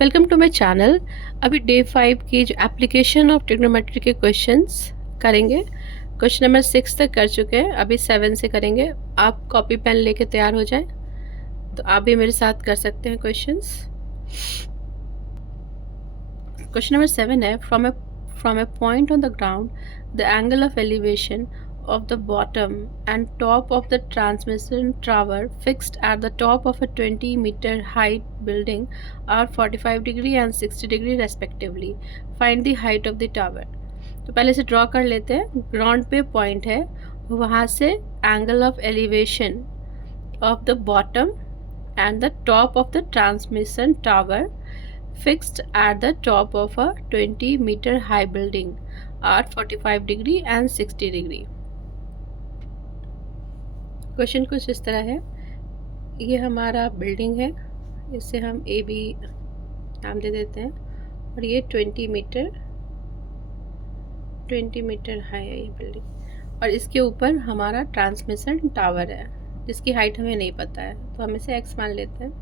Welcome to my channel. अभी day 5 की जो एप्लीकेशन ऑफ ट्रिग्नोमेट्री के क्वेश्चंस करेंगे। क्वेश्चन नंबर 6 तक कर चुके हैं, अभी 7 से करेंगे। आप कॉपी पेन लेके तैयार हो जाएं तो आप भी मेरे साथ कर सकते हैं क्वेश्चंस। क्वेश्चन नंबर 7 है from a point on the ground, the angle of elevation of the bottom and top of the transmission tower fixed at the top of a 20-meter height building are 45 degree and 60 degree respectively. Find the height of the tower. तो पहले से draw कर लेते हैं। Ground पे point है, वहाँ से angle of elevation of the bottom and the top of the transmission tower fixed at the top of a 20-meter high building are 45 degree and 60 degree. Question कुछ इस तरह है। ये हमारा बिल्डिंग है, इसे हम ए बी नाम दे देते हैं, और ये 20 मीटर हाई है ये बिल्डिंग, और इसके ऊपर हमारा ट्रांसमिशन टावर है जिसकी हाइट हमें नहीं पता है, तो हम इसे एक्स मान लेते हैं।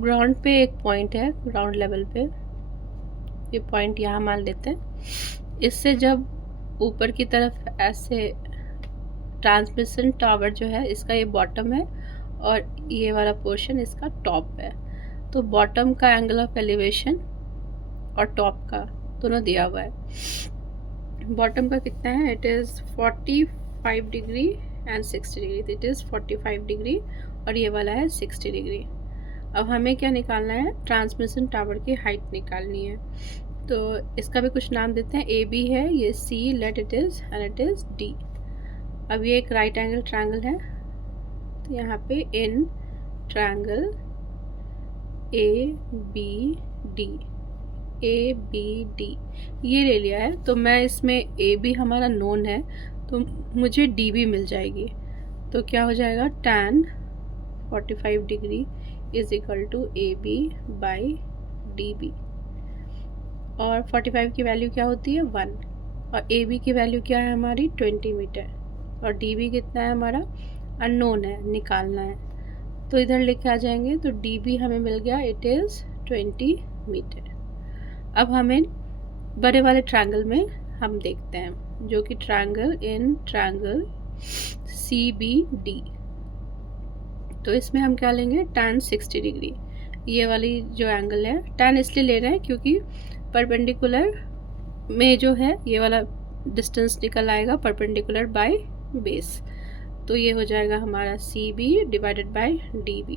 ग्राउंड पे एक पॉइंट है, ग्राउंड लेवल पे ये पॉइंट यहाँ मान लेते हैं। इससे जब ऊपर की तरफ ऐसे ट्रांसमिशन टावर जो है, इसका ये बॉटम है और ये वाला पोर्शन इसका टॉप है। तो बॉटम का एंगल ऑफ एलिवेशन और टॉप का दोनों दिया हुआ है। बॉटम का कितना है? It is 45 degree and 60 degree. It is 45 degree और ये वाला है 60 डिग्री। अब हमें क्या निकालना है? ट्रांसमिशन टावर की हाइट निकालनी है। तो इसका भी कुछ नाम देते हैं। ए बी है, ये C let it is, and it is D. अब ये एक राइट एंगल ट्रायंगल है, तो यहाँ पे in triangle A B D ये ले लिया है। तो मैं इसमें ए बी हमारा नोन है, तो मुझे डी बी मिल जाएगी। तो क्या हो जाएगा? tan 45 degree is equal to A B by D B. और 45 की वैल्यू क्या होती है? 1। और ए बी की वैल्यू क्या है हमारी? 20 मीटर। और डी बी कितना है हमारा? अननोन है, निकालना है। तो इधर लेके आ जाएंगे, तो डी बी हमें मिल गया, इट इज़ 20 मीटर। अब हमें बड़े वाले ट्रायंगल में हम देखते हैं, जो कि ट्रायंगल सी बी डी। तो इसमें हम क्या लेंगे? tan 60 degree. ये वाली जो एंगल है, tan इसलिए ले रहे हैं क्योंकि परपेंडिकुलर में जो है ये वाला डिस्टेंस निकल आएगा परपेंडिकुलर बाय बेस। तो ये हो जाएगा हमारा C B divided by D B.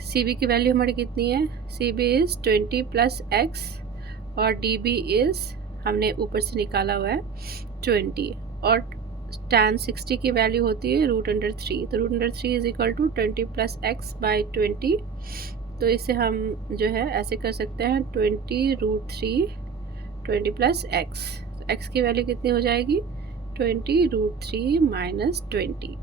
C B की वैल्यू हमारी कितनी है? C B is 20 plus x और डी बी इज़ हमने ऊपर से निकाला हुआ है 20। और tan 60 की वैल्यू होती है √3। तो √3 is equal to 20 plus x by 20। तो इसे हम जो है ऐसे कर सकते हैं 20√3 20 प्लस एक्स। तो एक्स की वैल्यू कितनी हो जाएगी? 20√3 माइनस 20।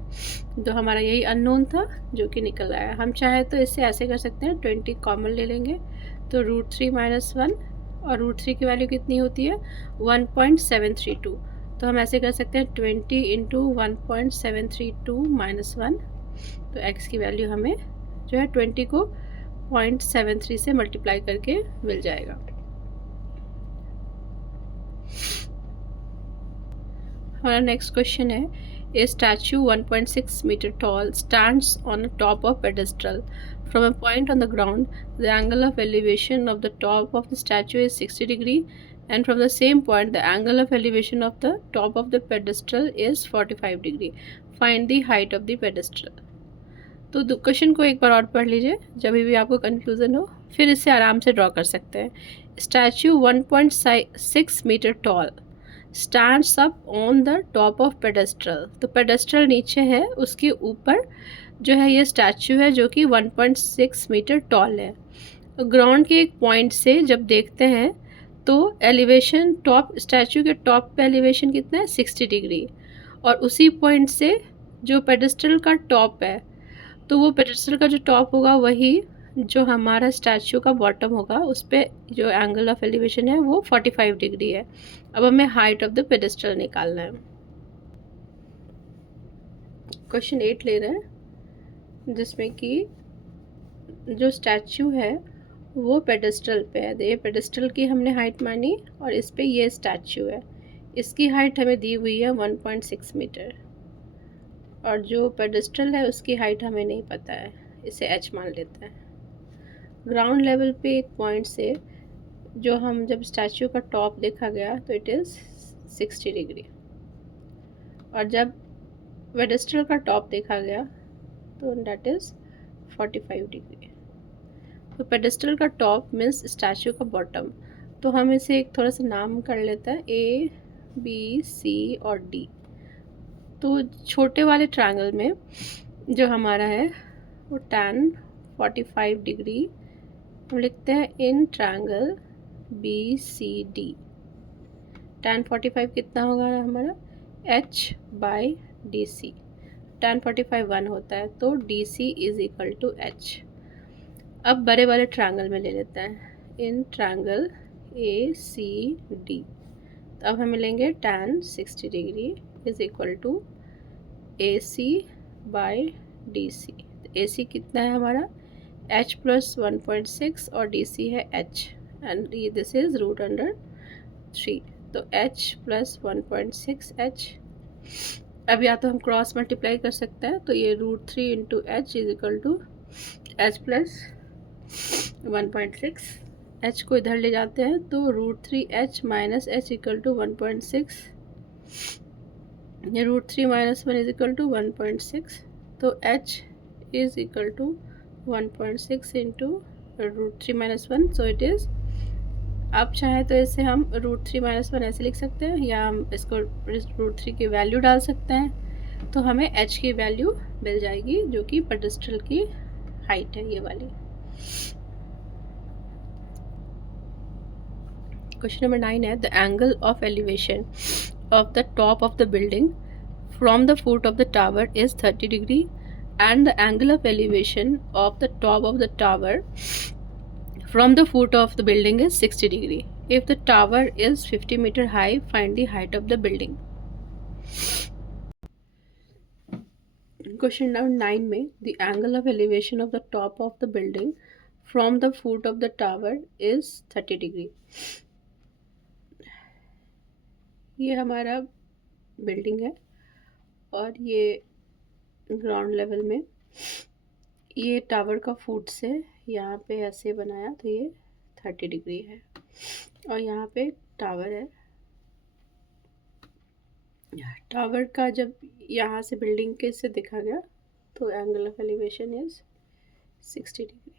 तो हमारा यही अननोन था जो कि निकल आया। हम चाहे तो इससे ऐसे कर सकते हैं, 20 कॉमन ले लेंगे, तो √3 माइनस 1, और √3 की वैल्यू कितनी होती है? 1.732। तो हम ऐसे कर सकते हैं 20 इंटू 1.732 माइनस 1। तो x की वैल्यू हमें जो है 20 को 0.73 से मल्टीप्लाई करके मिल जाएगा। हमारा नेक्स्ट क्वेश्चन है, a statue 1.6 metre tall stands on top of pedestal from a point on the ground. The angle of elevation of the top of the statue is 60 degree, and from the same point the angle of elevation of the top of the pedestal is 45 degree. Find the height of the pedestal. तो question को एक बार और पढ़ लीजिए, जब भी आपको confusion हो, फिर इससे आराम से ड्रॉ कर सकते हैं। Statue 1.6 metre tall stands up on the top of pedestal. तो पेडेस्ट्रल नीचे है, उसके ऊपर जो है ये स्टैचू है जो कि 1.6 मीटर टॉल है। ग्राउंड के एक पॉइंट से जब देखते हैं तो एलिवेशन टॉप, स्टैचू के टॉप पे एलिवेशन कितना है? 60 डिग्री। और उसी पॉइंट से जो पेडेस्ट्रल का टॉप है, तो वो पेडेस्ट्रल का जो टॉप होगा वही जो हमारा स्टैचू का बॉटम होगा, उस पर जो एंगल ऑफ एलिवेशन है वो 45 डिग्री है। अब हमें हाइट ऑफ द पेडेस्ट्रल निकालना है। क्वेश्चन 8 ले रहे हैं, जिसमें कि जो स्टैचू है वो पेडेस्टल पे है। ये पेडेस्टल की हमने हाइट मानी और इस पे ये स्टैचू है। इसकी हाइट हमें दी हुई है 1.6 मीटर और जो पेडेस्टल है उसकी हाइट हमें नहीं पता है, इसे एच मान लेते हैं। ग्राउंड लेवल पे एक पॉइंट से जो हम जब स्टैचू का टॉप देखा गया तो इट इज़ 60 डिग्री और जब पेडेस्टल का टॉप देखा गया तो दैट इज़ 45 डिग्री। तो पेडेस्टल का टॉप मीन्स स्टैचू का बॉटम। तो हम इसे एक थोड़ा सा नाम कर लेते हैं A, B, C और D। तो छोटे वाले ट्रायंगल में जो हमारा है वो tan 45 डिग्री हम लिखते हैं इन ट्रायंगल BCD। tan 45 कितना होगा हमारा H/DC। tan 45 1 होता है तो DC is equal to H। अब बड़े वाले ट्रायंगल में ले लेते हैं इन ट्रायंगल ACD। तो अब हमें लेंगे tan 60 degree is equal to AC/DC। तो AC कितना है हमारा H + 1.6 और DC है H एंड दिस इज √3। तो H + 1.6 H। अब या तो हम क्रॉस मल्टीप्लाई कर सकते हैं तो ये √3 × H is equal to H + 1.6। H को इधर ले जाते हैं तो √3H - H इक्वल टू 1.6। ये √3 - 1 इज इक्वल टू 1.6। तो H is equal to 1.6 × √3 - 1। So it is, आप चाहें तो इसे हम √3 - 1 ऐसे लिख सकते हैं या हम इसको √3 की वैल्यू डाल सकते हैं तो हमें H की वैल्यू मिल जाएगी जो कि पेडेस्टल की हाइट है ये वाली। क्वेश्चन नंबर 9 है the angle of elevation of the top of the building from the foot of the tower is 30 degree and the angle of elevation of the top of the tower from the foot of the building is 60 degree. If the tower is 50 meter high, find the height of the building. Question number 9 में the angle of elevation of the top of the building from the foot of the tower is 30 degree. ये हमारा building है और ये ground level में ये tower का foot से यहाँ पे ऐसे बनाया तो ये 30 डिग्री है और यहाँ पे टावर है। टावर का जब यहाँ से बिल्डिंग के से देखा गया तो angle of elevation is 60 degree.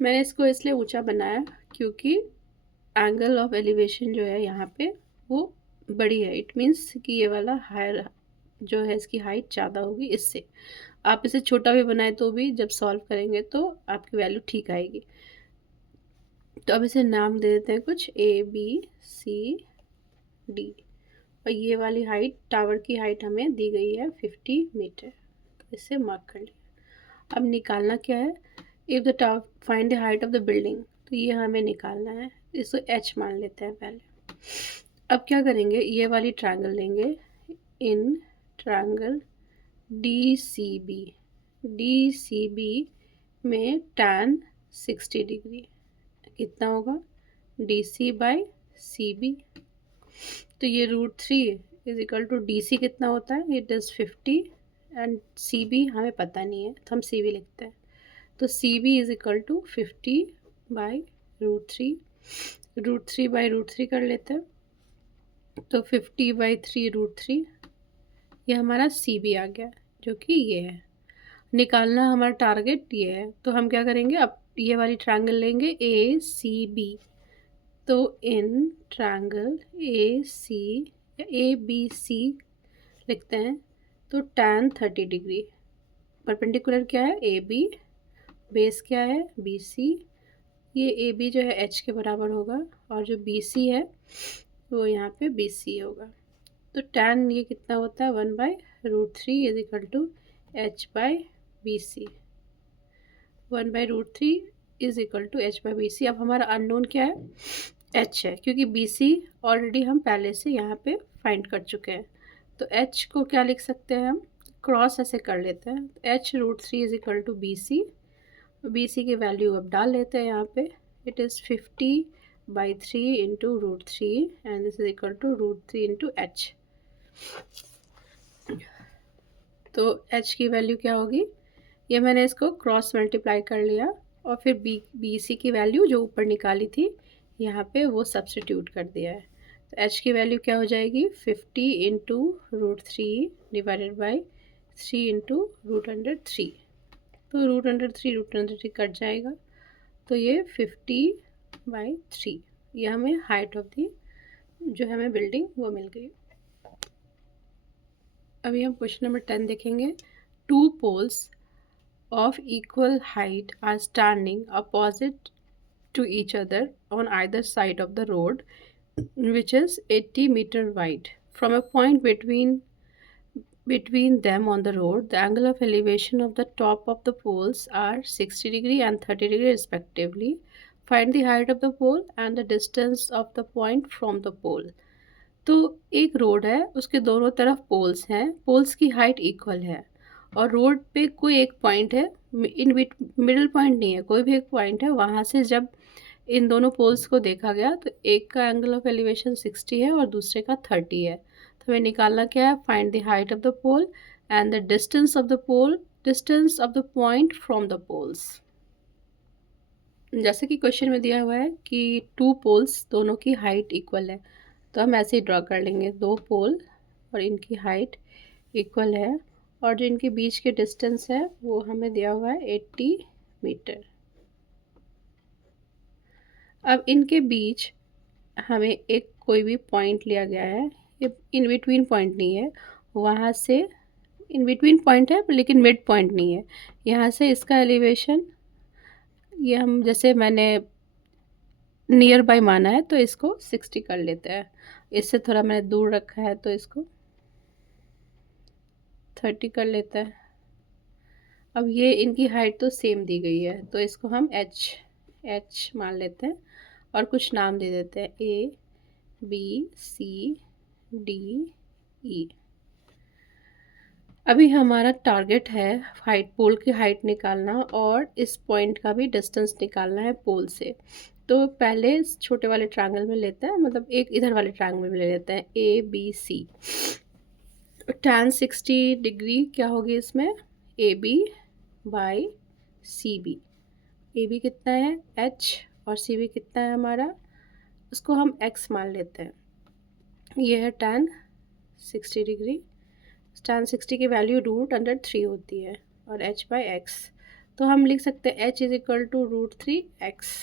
मैंने इसको इसलिए ऊंचा बनाया क्योंकि एंगल ऑफ एलिवेशन जो है यहाँ पे वो बड़ी है। इट मीन्स कि ये वाला हायर जो है इसकी हाइट ज़्यादा होगी इससे। आप इसे छोटा भी बनाए तो भी जब सॉल्व करेंगे तो आपकी वैल्यू ठीक आएगी। तो अब इसे नाम दे देते हैं कुछ ABCD और ये वाली हाइट टावर की हाइट हमें दी गई है 50 मीटर। तो इसे मार्क कर लिया। अब निकालना क्या है, if the tower find the height of the building, तो ये हमें निकालना है। इसको H मान लेते हैं पहले। अब क्या करेंगे, ये वाली ट्रायंगल लेंगे इन ट्रायंगल DCB में tan 60 डिग्री कितना होगा DC/CB। तो ये √3 इज इक्वल टू DC कितना होता है, इट इज़ 50 एंड CB हमें पता नहीं है तो हम CB लिखते हैं। तो CB इज इक्वल टू 50/√3। √3/√3 कर लेते हैं तो 50/3√3 ये हमारा CB आ गया जो कि ये है। निकालना हमारा टारगेट ये है तो हम क्या करेंगे, अब ये वाली ट्रायंगल लेंगे ACB। तो इन ट्रायंगल ABC लिखते हैं तो tan 30 डिग्री। परपेंडिकुलर क्या है AB, बेस क्या है BC। ये AB जो है H के बराबर होगा और जो BC है वो यहाँ पे BC होगा। तो tan ये कितना होता है 1/√3 is equal to H/BC। 1/√3 is equal to H/BC। अब हमारा अननोन क्या है, H है, क्योंकि BC ऑलरेडी हम पहले से यहाँ पे फाइंड कर चुके हैं। तो H को क्या लिख सकते हैं हम, क्रॉस ऐसे कर लेते हैं। h√3 is equal to BC। BC की वैल्यू अब डाल लेते हैं यहाँ पे। It is 50/3 into √3 and this is equal to √3 into h। तो h की वैल्यू क्या होगी, ये मैंने इसको क्रॉस मल्टीप्लाई कर लिया और फिर BC की वैल्यू जो ऊपर निकाली थी यहाँ पे वो सब्स्टिट्यूट कर दिया है। तो h की वैल्यू क्या हो जाएगी, 50 इंटू √3 डिवाइडेड बाई 3 इंटू √3। तो √3 कट जाएगा, तो ये 50/3, ये हमें हाइट ऑफ दी जो हमें बिल्डिंग वो मिल गई। अभी हम क्वेश्चन नंबर 10 देखेंगे। 2 poles of equal height are standing opposite to each other on either side of the road, which is 80 meter wide. From a point between them on the road, the angle of elevation of the top of the poles are 60 degree and 30 degree respectively. Find the height of the pole and the distance of the point from the pole. तो एक road है, उसके दोनों तरफ poles हैं, poles की height equal है और रोड पे कोई एक पॉइंट है, इन मिडिल पॉइंट नहीं है, कोई भी एक पॉइंट है, वहाँ से जब इन दोनों पोल्स को देखा गया तो एक का एंगल ऑफ एलिवेशन 60 है और दूसरे का 30 है। तो हमें निकालना क्या है, find the height of the pole and the distance of the pole, distance of the point from the poles. जैसे कि क्वेश्चन में दिया हुआ है कि 2 पोल्स दोनों की हाइट इक्वल है, तो हम ऐसे ही ड्रॉ कर लेंगे। 2 पोल और इनकी हाइट इक्वल है और जो इनके बीच के डिस्टेंस है वो हमें दिया हुआ है 80 मीटर। अब इनके बीच हमें एक कोई भी पॉइंट लिया गया है, ये इन बिटवीन पॉइंट नहीं है, वहाँ से इन बिटवीन पॉइंट है लेकिन मिड पॉइंट नहीं है। यहाँ से इसका एलिवेशन, ये हम जैसे मैंने नियर बाय माना है तो इसको 60 कर लेते हैं, इससे थोड़ा मैंने दूर रखा है तो इसको 30 कर लेते हैं। अब ये इनकी हाइट तो सेम दी गई है तो इसको हम h मान लेते हैं और कुछ नाम दे देते हैं, A B C D E। अभी हमारा टारगेट है हाइट, पोल की हाइट निकालना और इस पॉइंट का भी डिस्टेंस निकालना है पोल से। तो पहले इस छोटे वाले ट्रायंगल में लेते हैं, मतलब एक इधर वाले ट्रायंगल में ले लेते हैं ABC। tan 60 डिग्री क्या होगी इसमें, AB बाई CB। AB कितना है h और CB कितना है हमारा, उसको हम x मान लेते हैं। ये है tan 60 डिग्री, tan 60 की वैल्यू √3 होती है और h बाई x, तो हम लिख सकते हैं h is equal to √3x।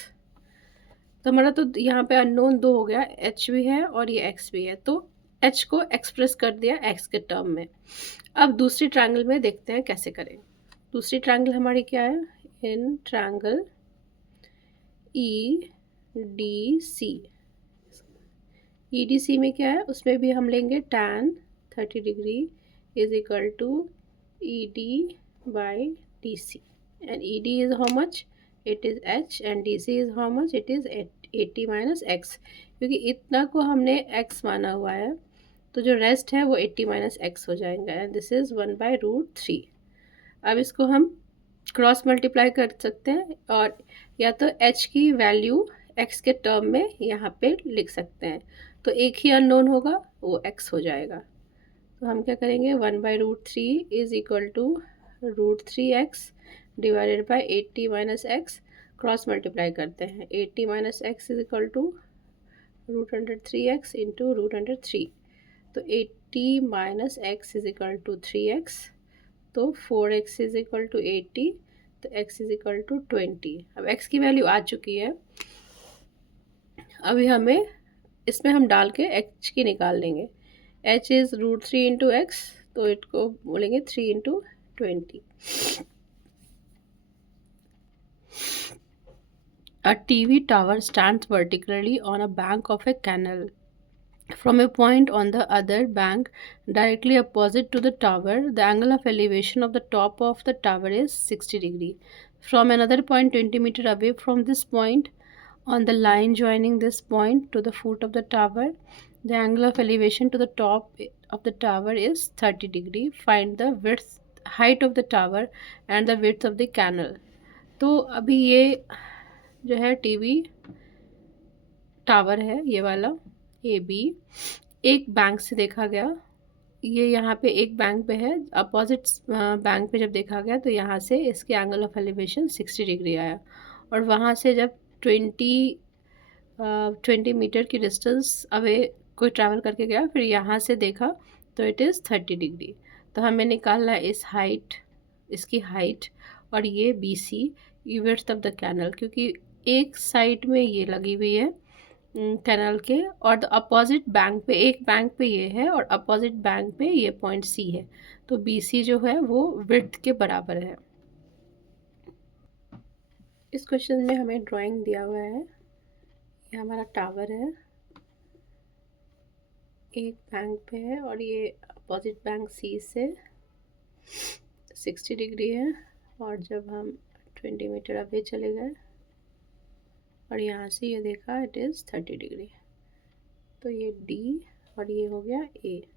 तो हमारा तो यहाँ पे अननोन 2 हो गया, h भी है और ये x भी है, तो h को एक्सप्रेस कर दिया x के टर्म में। अब दूसरी ट्रायंगल में देखते हैं कैसे करें। दूसरी ट्रायंगल हमारी क्या है, इन ट्रायंगल EDC। EDC में क्या है, उसमें भी हम लेंगे tan 30 degree is equal to ED by DC and ED is how much, it is h and DC is how much, it is 80 minus x। क्योंकि इतना को हमने x माना हुआ है तो जो रेस्ट है वो 80 माइनस x हो जाएगा एंड दिस इज़ 1/√3। अब इसको हम क्रॉस मल्टीप्लाई कर सकते हैं और या तो h की वैल्यू x के टर्म में यहाँ पे लिख सकते हैं, तो एक ही अननोन होगा वो x हो जाएगा। तो हम क्या करेंगे, 1/√3 is equal to √3x divided by 80 minus x, cross multiply करते हैं। 80 minus x is equal to √3x into √3, तो 80 minus x is equal to 3x, तो 4x इज इक्वल टू 80, तो x इज इक्वल टू 20। अब x की value आ चुकी है, अभी हमें इसमें हम डाल के h की निकाल लेंगे। h इज़ √3 इंटू x, तो इसको बोलेंगे 3 into 20। A TV tower stands vertically on a bank of a canal. From a point on the other bank directly opposite to the tower, the angle of elevation of the top of the tower is 60 degree. From another point 20 meter away from this point, on the line joining this point to the foot of the tower, The angle of elevation to the top of the tower is 30 degree. Find the width, height of the tower and the width of the canal. तो अभी ये जो है TV tower है, ये वाला A B, एक bank से देखा गया। ये यहाँ पे एक बैंक पे है, अपोजिट बैंक पे जब देखा गया तो यहाँ से इसके एंगल ऑफ एलिवेशन 60 डिग्री आया, और वहाँ से जब 20 मीटर की डिस्टेंस अवे कोई ट्रैवल करके गया, फिर यहाँ से देखा तो इट इज़ 30 डिग्री। तो हमें निकालना है इस हाइट, इसकी हाइट, और ये बी सी, ये विड्थ ऑफ द कैनल, क्योंकि एक साइड में ये लगी हुई है कैनल के, और द अपोजिट बैंक पे, एक बैंक पे ये है और अपोजिट बैंक पे ये पॉइंट सी है, तो बी सी जो है वो विड्थ के बराबर है। इस क्वेश्चन में हमें ड्राइंग दिया हुआ है, ये हमारा टावर है, एक बैंक पे है और ये अपोजिट बैंक सी से 60 डिग्री है, और जब हम 20 मीटर अवे चले गए और यहाँ से ये देखा इट इज़ 30 डिग्री, तो ये डी और ये हो गया ए।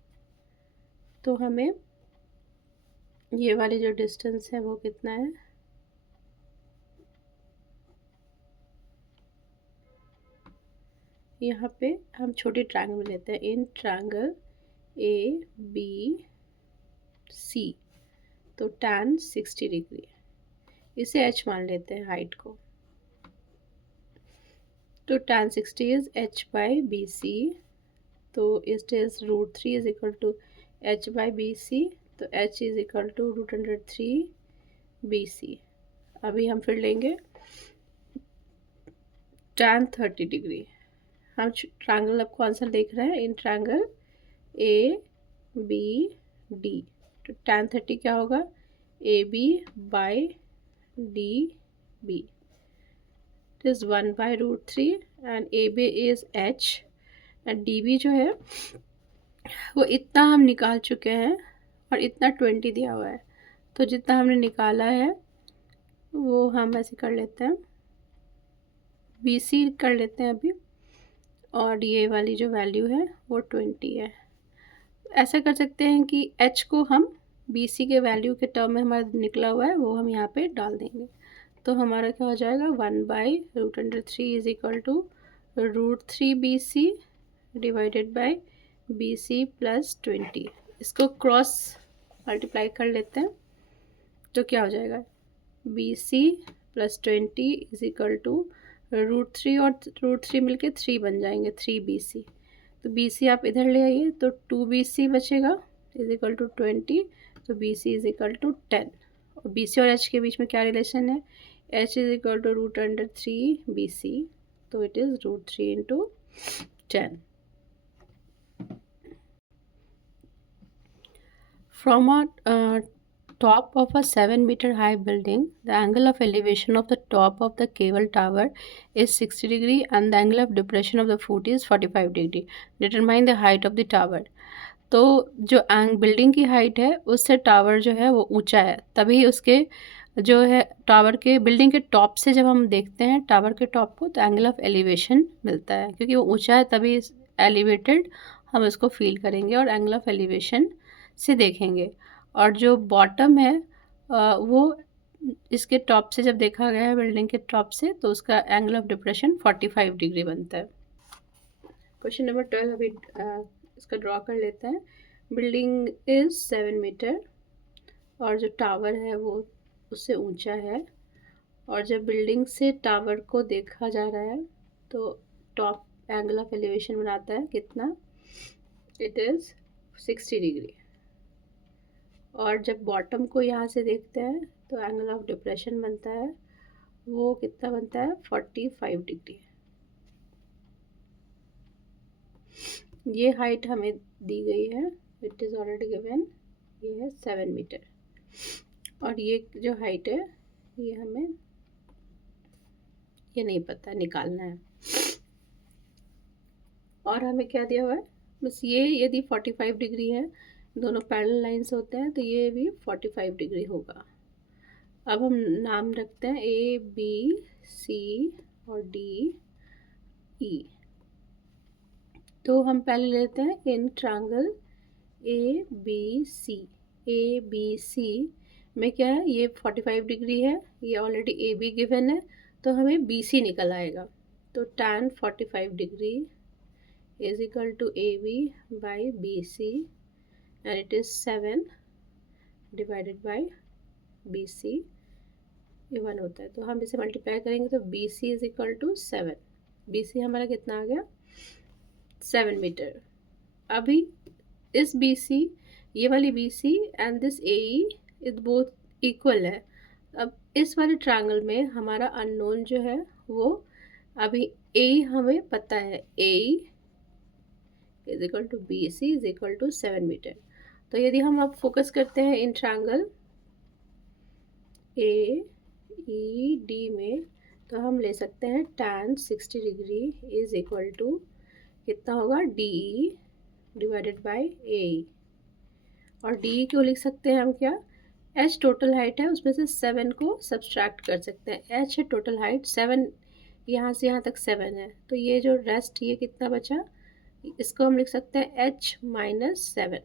तो हमें ये वाली जो डिस्टेंस है वो कितना है, यहाँ पे हम छोटी ट्रायंगल लेते हैं, in triangle A B C, तो tan 60 डिग्री, इसे एच मान लेते हैं हाइट को, तो tan 60 is h by B C, तो it is √3 is equal to h by B C, तो h is equal to √3 B C. अभी हम फिर लेंगे tan 30 डिग्री, हम ट्रायंगल आपको आंसर देख रहे हैं, in triangle A B D, तो tan 30 क्या होगा, A B by D B, it is 1 by √3 and A B is H and D B जो है वो इतना हम निकाल चुके हैं और इतना 20 दिया हुआ है, तो जितना हमने निकाला है वो हम ऐसे कर लेते हैं, बी सी कर लेते हैं अभी, और ये वाली जो वैल्यू है वो 20 है। ऐसा कर सकते हैं कि h को हम बी सी के वैल्यू के टर्म में हमारा निकला हुआ है वो हम यहाँ पे डाल देंगे, तो हमारा क्या हो जाएगा, 1 by √3 is equal to √3 B C divided by B C plus 20, इसको क्रॉस मल्टीप्लाई कर लेते हैं, तो क्या हो जाएगा, B C plus 20 is equal to √3 और √3 मिलके 3 बन जाएंगे, 3 बी सी, तो बी सी आप इधर ले आइए तो 2 बी सी बचेगा इज इक्वल टू 20, तो B C is equal to 10, और बी सी और एच के बीच में क्या रिलेशन है, H is equal to √3 B C, तो it is √3 into 10। From a top of a 7-meter high building, the angle of elevation of the top of the cable tower is 60 degree and the angle of depression of the foot is 45 degree. Determine the height of the tower. तो जो building की height है उससे tower जो है वो ऊंचा है, तभी उसके जो है टावर के, बिल्डिंग के टॉप से जब हम देखते हैं टावर के टॉप को तो एंगल ऑफ एलिवेशन मिलता है, क्योंकि वो ऊंचा है तभी एलिवेटेड हम इसको फील करेंगे और एंगल ऑफ एलिवेशन से देखेंगे। और जो बॉटम है वो इसके टॉप से जब देखा गया है बिल्डिंग के टॉप से तो उसका एंगल ऑफ डिप्रेशन 45 डिग्री बनता है। क्वेश्चन नंबर 12 अभी इसका ड्रॉ कर लेते हैं। बिल्डिंग इज़ 7 मीटर और जो टावर है वो उससे ऊंचा है, और जब बिल्डिंग से टावर को देखा जा रहा है तो टॉप एंगल ऑफ एलिवेशन बनाता है कितना, इट इज़ 60 डिग्री, और जब बॉटम को यहाँ से देखते हैं तो एंगल ऑफ डिप्रेशन बनता है वो कितना बनता है, 45 डिग्री। ये हाइट हमें दी गई है, इट इज़ ऑलरेडी गिवन, ये है 7 मीटर, और ये जो हाइट है ये हमें ये नहीं पता, निकालना है। और हमें क्या दिया हुआ है, बस ये यदि 45 डिग्री है, दोनों पैरेलल लाइंस होते हैं तो ये भी 45 डिग्री होगा। अब हम नाम रखते हैं ए बी सी और डी ई। तो हम पहले लेते हैं इन ट्रायंगल ए बी सी में क्या है, ये 45 डिग्री है, ये ऑलरेडी ए बी गिवन है, तो हमें बी सी निकल आएगा। तो tan 45 degree is equal to A B by B C and it is 7 divided by B C, ये 1 होता है। तो हम इसे मल्टीप्लाई करेंगे तो B C is equal to 7। B C हमारा कितना आ गया, 7 मीटर। अभी इस बी सी, ये वाली B C and this A is both equal है। अब इस वाले ट्रायंगल में हमारा अननोन जो है वो, अभी ए हमें पता है, A is equal to B C is equal to 7 meter. तो यदि हम अब फोकस करते हैं in triangle A E D में, तो हम ले सकते हैं tan 60 degree is equal to कितना होगा, D E divided by A. और डी क्यों लिख सकते हैं हम, क्या एच टोटल हाइट है, उसमें से 7 को सब्सट्रैक्ट कर सकते हैं। एच है टोटल हाइट, 7 यहाँ से यहाँ तक 7 है, तो ये जो रेस्ट ये कितना बचा, इसको हम लिख सकते हैं एच माइनस 7।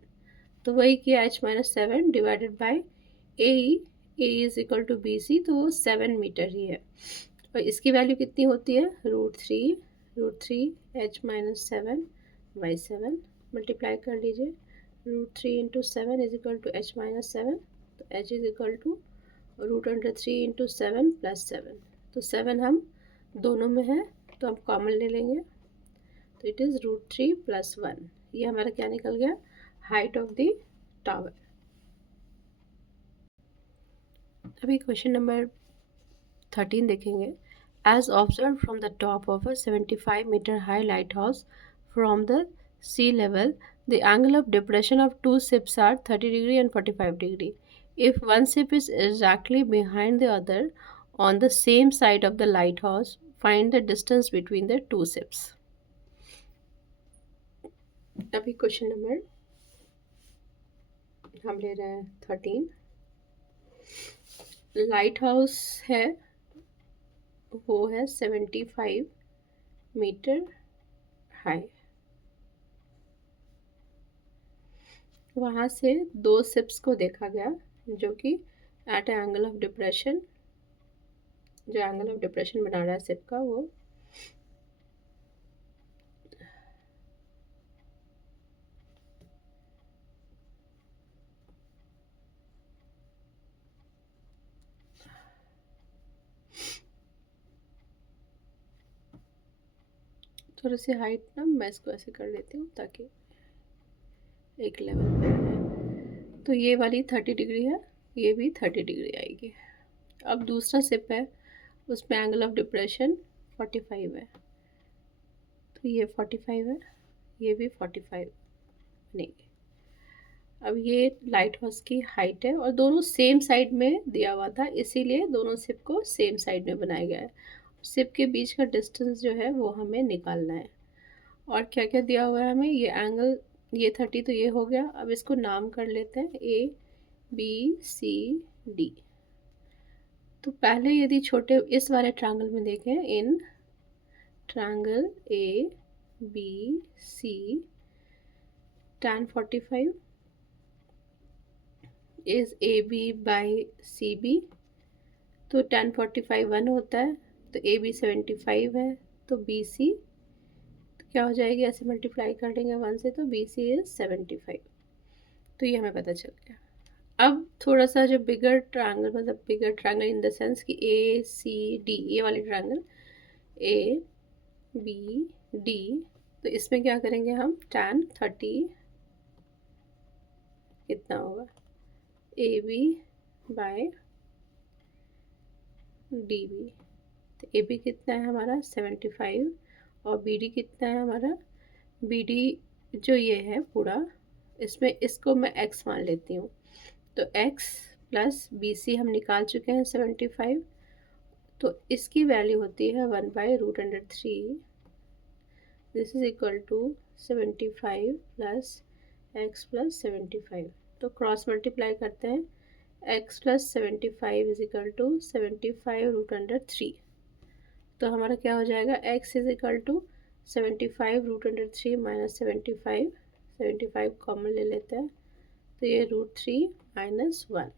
तो वही किया, H minus 7 divided by A is equal to B C, तो वो 7 मीटर ही है। और इसकी वैल्यू कितनी होती है, √3 एच माइनस 7 बाई 7 मल्टीप्लाई कर लीजिए। √3 into 7 is equal to H minus 7, तो H is equal to √3 into 7 plus 7। तो 7 हम दोनों में है, तो हम कॉमन ले लेंगे, तो इट इज़ √3 प्लस 1। ये हमारा क्या निकल गया, हाइट ऑफ द टावर। अभी क्वेश्चन नंबर 13 देखेंगे। As observe from the top of a 75 metre high lighthouse from the sea level, the angle of depression of two ships are 30 degree and 45 degree. If one ship is exactly behind the other on the same side of the lighthouse, find the distance between the two ships. अभी question number हम ले रहे हैं 13। Light house है, वो है 75 metre high. वहाँ से 2 शिप्स को देखा गया जो कि एट एंगल ऑफ डिप्रेशन, जो एंगल ऑफ डिप्रेशन बना रहा है शिप का, वो थोड़ी सी हाइट ना मैं इसको ऐसे कर लेती हूँ ताकि एक लेवल पे आ जाए। तो ये वाली 30 डिग्री है, ये भी 30 डिग्री आएगी। अब दूसरा शिप है, उसमें एंगल ऑफ डिप्रेशन 45 है, तो ये 45 है, ये भी 45 बनेगी। अब ये लाइट हाउस की हाइट है और दोनों सेम साइड में दिया हुआ था, इसीलिए दोनों शिप को सेम साइड में बनाया गया है। शिप के बीच का डिस्टेंस जो है वो हमें निकालना है। और क्या क्या दिया हुआ है हमें, ये एंगल, ये 30 तो ये हो गया। अब इसको नाम कर लेते हैं ए बी सी डी। तो पहले यदि छोटे इस वाले ट्रायंगल में देखें, in triangle A B C, tan 45 is A B by C B, तो tan 45 1 होता है, तो ए बी 75 है, तो बी सी तो क्या हो जाएगी, ऐसे मल्टीप्लाई कर देंगे 1 से, तो बी सी इज 75। तो ये हमें पता चल गया। अब थोड़ा सा जो बिगर ट्रायंगल, मतलब बिगर ट्रायंगल इन द सेंस कि ए सी डी, ये वाले ट्रायंगल ए बी डी, तो इसमें क्या करेंगे हम, tan 30 कितना होगा, A B by D B. तो ए बी कितना है हमारा 75 और बी डी कितना है हमारा, बी डी जो ये है पूरा, इसमें इसको मैं x मान लेती हूँ, तो x प्लस बी सी हम निकाल चुके हैं 75, तो इसकी वैल्यू होती है 1/√3। This is equal to 75 plus x plus 75। तो क्रॉस मल्टीप्लाई करते हैं, x plus 75 is equal to 75√3। तो हमारा क्या हो जाएगा, x is equal to 75 √3 minus 75 common ले लेते हैं, तो ये √3 माइनस 1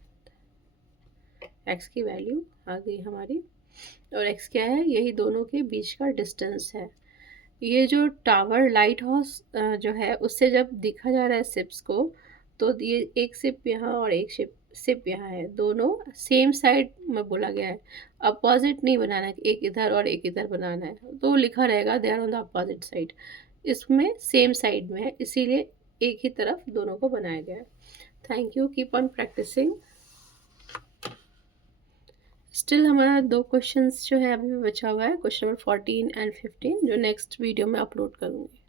एक्स की वैल्यू आ गई हमारी। और एक्स क्या है, यही दोनों के बीच का डिस्टेंस है। ये जो टावर लाइट हाउस जो है उससे जब दिखा जा रहा है शिप्स को, तो ये एक शिप यहाँ और एक शिप यहाँ है, दोनों सेम साइड में बोला गया है। अपोजिट नहीं बनाना है, एक इधर और एक इधर बनाना है, तो लिखा रहेगा they are on the opposite side. इसमें सेम साइड में है, इसीलिए एक ही तरफ दोनों को बनाया गया है। Thank you, keep on practising. Still हमारा 2 क्वेश्चंस जो है अभी भी बचा हुआ है, क्वेश्चन नंबर 14 एंड 15, जो नेक्स्ट वीडियो में अपलोड करूँगी।